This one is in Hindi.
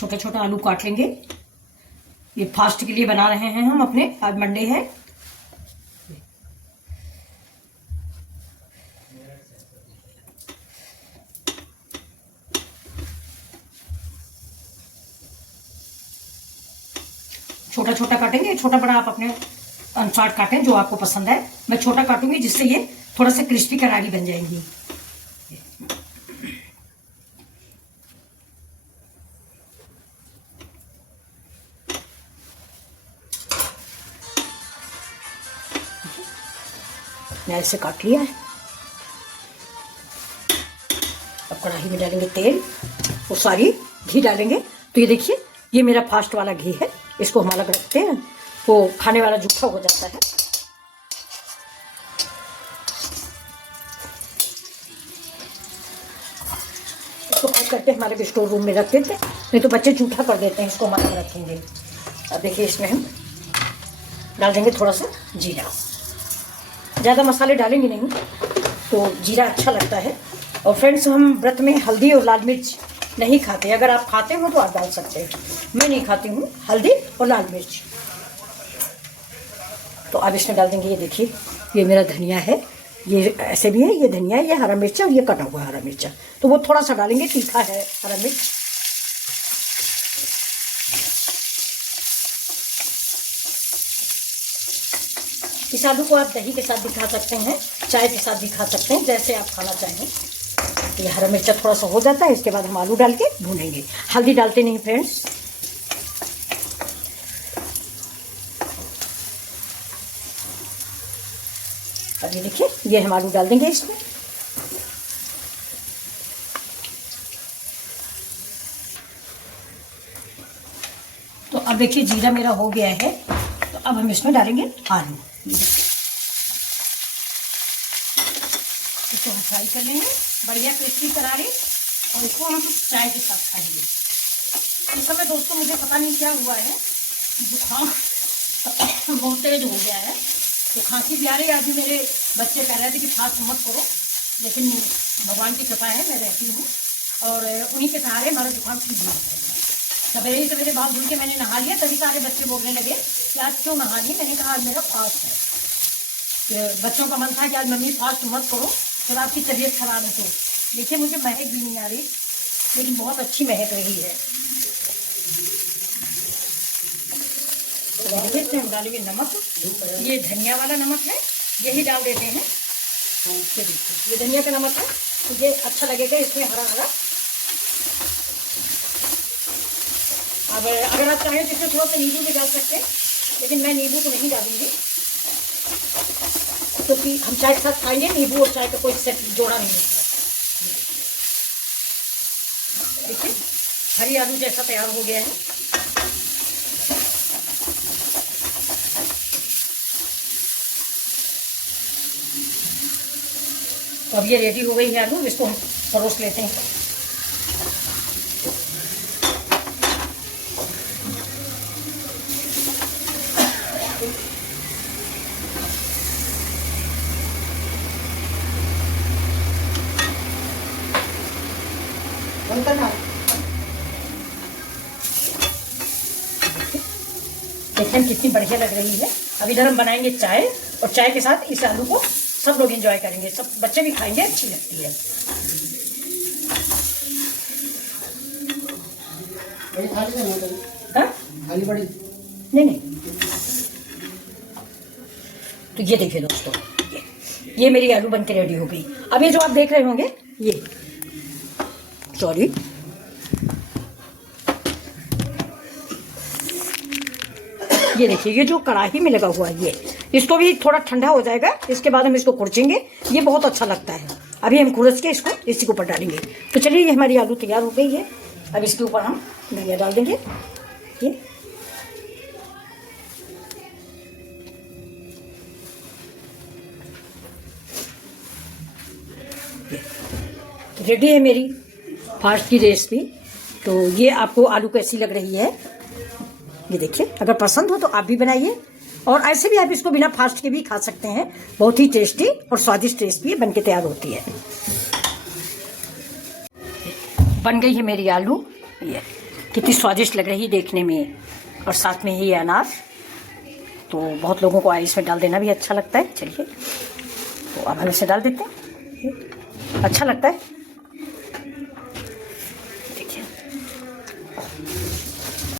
छोटा छोटा आलू काट लेंगे। ये फास्ट के लिए बना रहे हैं हम अपने, आज मंडे है। छोटा छोटा काटेंगे, छोटा बड़ा आप अपने अनुसार काटें जो आपको पसंद है। मैं छोटा काटूंगी जिससे ये थोड़ा सा क्रिस्पी करारी बन जाएंगी। मैं ऐसे काट लिया है। अब कढ़ाई में डालेंगे तेल और सारी घी डालेंगे। तो ये देखिए, ये मेरा फास्ट वाला घी है, इसको हम अलग रखते हैं, वो खाने वाला जूठा हो जाता है। इसको पैक करके हमारे स्टोर रूम में रख देते हैं, नहीं तो बच्चे जूठा कर देते हैं, इसको हम अलग रखेंगे। अब देखिए, इसमें हम डाल देंगे थोड़ा सा जीरा। ज़्यादा मसाले डालेंगे नहीं तो जीरा अच्छा लगता है। और फ्रेंड्स, हम व्रत में हल्दी और लाल मिर्च नहीं खाते। अगर आप खाते हो तो आप डाल सकते हैं, मैं नहीं खाती हूँ हल्दी और लाल मिर्च। तो अब इसमें डाल देंगे, ये देखिए, ये मेरा धनिया है, ये ऐसे भी है, ये धनिया है, ये हरा मिर्चा और ये कटा हुआ हरा मिर्चा। तो वो थोड़ा सा डालेंगे, तीखा है हरा मिर्च। इस आलू को आप दही के साथ भी खा सकते हैं, चाय के साथ भी खा सकते हैं, जैसे आप खाना चाहें। ये हरा मिर्चा थोड़ा सा हो जाता है, इसके बाद हम आलू डाल के भूनेंगे। हल्दी डालते नहीं फ्रेंड्स। अब ये देखिए, ये हम आलू डाल देंगे इसमें। तो अब देखिए, जीरा मेरा हो गया है। तो अब हम इसमें डालेंगे आलू। इसको हम फ्राई कर लेंगे बढ़िया क्रिस्पी करारे, और इसको हम चाय के साथ खाएंगे। इस समय दोस्तों मुझे पता नहीं क्या हुआ है, जुकाम बहुत तेज हो गया है, तो खांसी भी आ रही है। आज मेरे बच्चे कह रहे थे कि फास्ट मत करो, लेकिन भगवान की कृपा है, मैं रहती हूँ और उन्हीं के सहारे हमारा जुकाम ठीक हो जाएगा। सवेरे सवेरे बाल धुल के मैंने नहा लिया, तभी सारे बच्चे बोलने लगे कि आज क्यों नहा ली। मैंने कहा आज मेरा फास्ट है। कि बच्चों का मन था कि आज मम्मी फास्ट मत करो, तो आपकी तबीयत खराब है। तो देखिए, मुझे महक भी नहीं आ रही, लेकिन बहुत अच्छी महक रही है। देखिए, इसमें हम डालेंगे नमक, ये धनिया वाला नमक है, यही डाल देते हैं। ये धनिया का नमक है, तो ये अच्छा लगेगा इसमें हरा हरा। अब अगर आप चाहें तो इसमें थोड़ा सा नींबू भी डाल सकते हैं, लेकिन मैं नींबू तो नहीं डालूंगी, क्योंकि हम चाय के साथ खाएंगे। नींबू और चाय का कोई सेट जोड़ा नहीं होता। देखिए, हरी आलू जैसा तैयार हो गया है। तो अब ये रेडी हो गई है आलू, इसको हम परोस लेते हैं। देखिए कितनी बढ़िया लग रही है। अब इधर हम बनाएंगे चाय, और चाय के साथ इस आलू को सब लोग एंजॉय करेंगे, सब बच्चे भी खाएंगे, अच्छी लगती है। खाली बड़ी नहीं। तो ये देखिए दोस्तों, ये मेरी आलू बनके रेडी हो गई। अब ये जो आप देख रहे होंगे, ये सॉरी, ये देखिए, ये जो कढ़ाई में लगा हुआ है, ये इसको भी थोड़ा ठंडा हो जाएगा, इसके बाद हम इसको कुरचेंगे। ये बहुत अच्छा लगता है। अभी हम कुरच के इसको इसी के ऊपर डालेंगे। तो चलिए, ये हमारी आलू तैयार हो गई है। अब इसके ऊपर हम धनिया डाल देंगे। ये रेडी है मेरी फास्ट की रेसिपी। तो ये आपको आलू कैसी लग रही है, ये देखिए। अगर पसंद हो तो आप भी बनाइए, और ऐसे भी आप इसको बिना फास्ट के भी खा सकते हैं। बहुत ही टेस्टी और स्वादिष्ट रेसिपी बनके तैयार होती है। बन गई है मेरी आलू। ये कितनी स्वादिष्ट लग रही है देखने में, और साथ में ही अनार। तो बहुत लोगों को इसमें डाल देना भी अच्छा लगता है। चलिए तो अब हम इसे डाल देते हैं, अच्छा लगता है।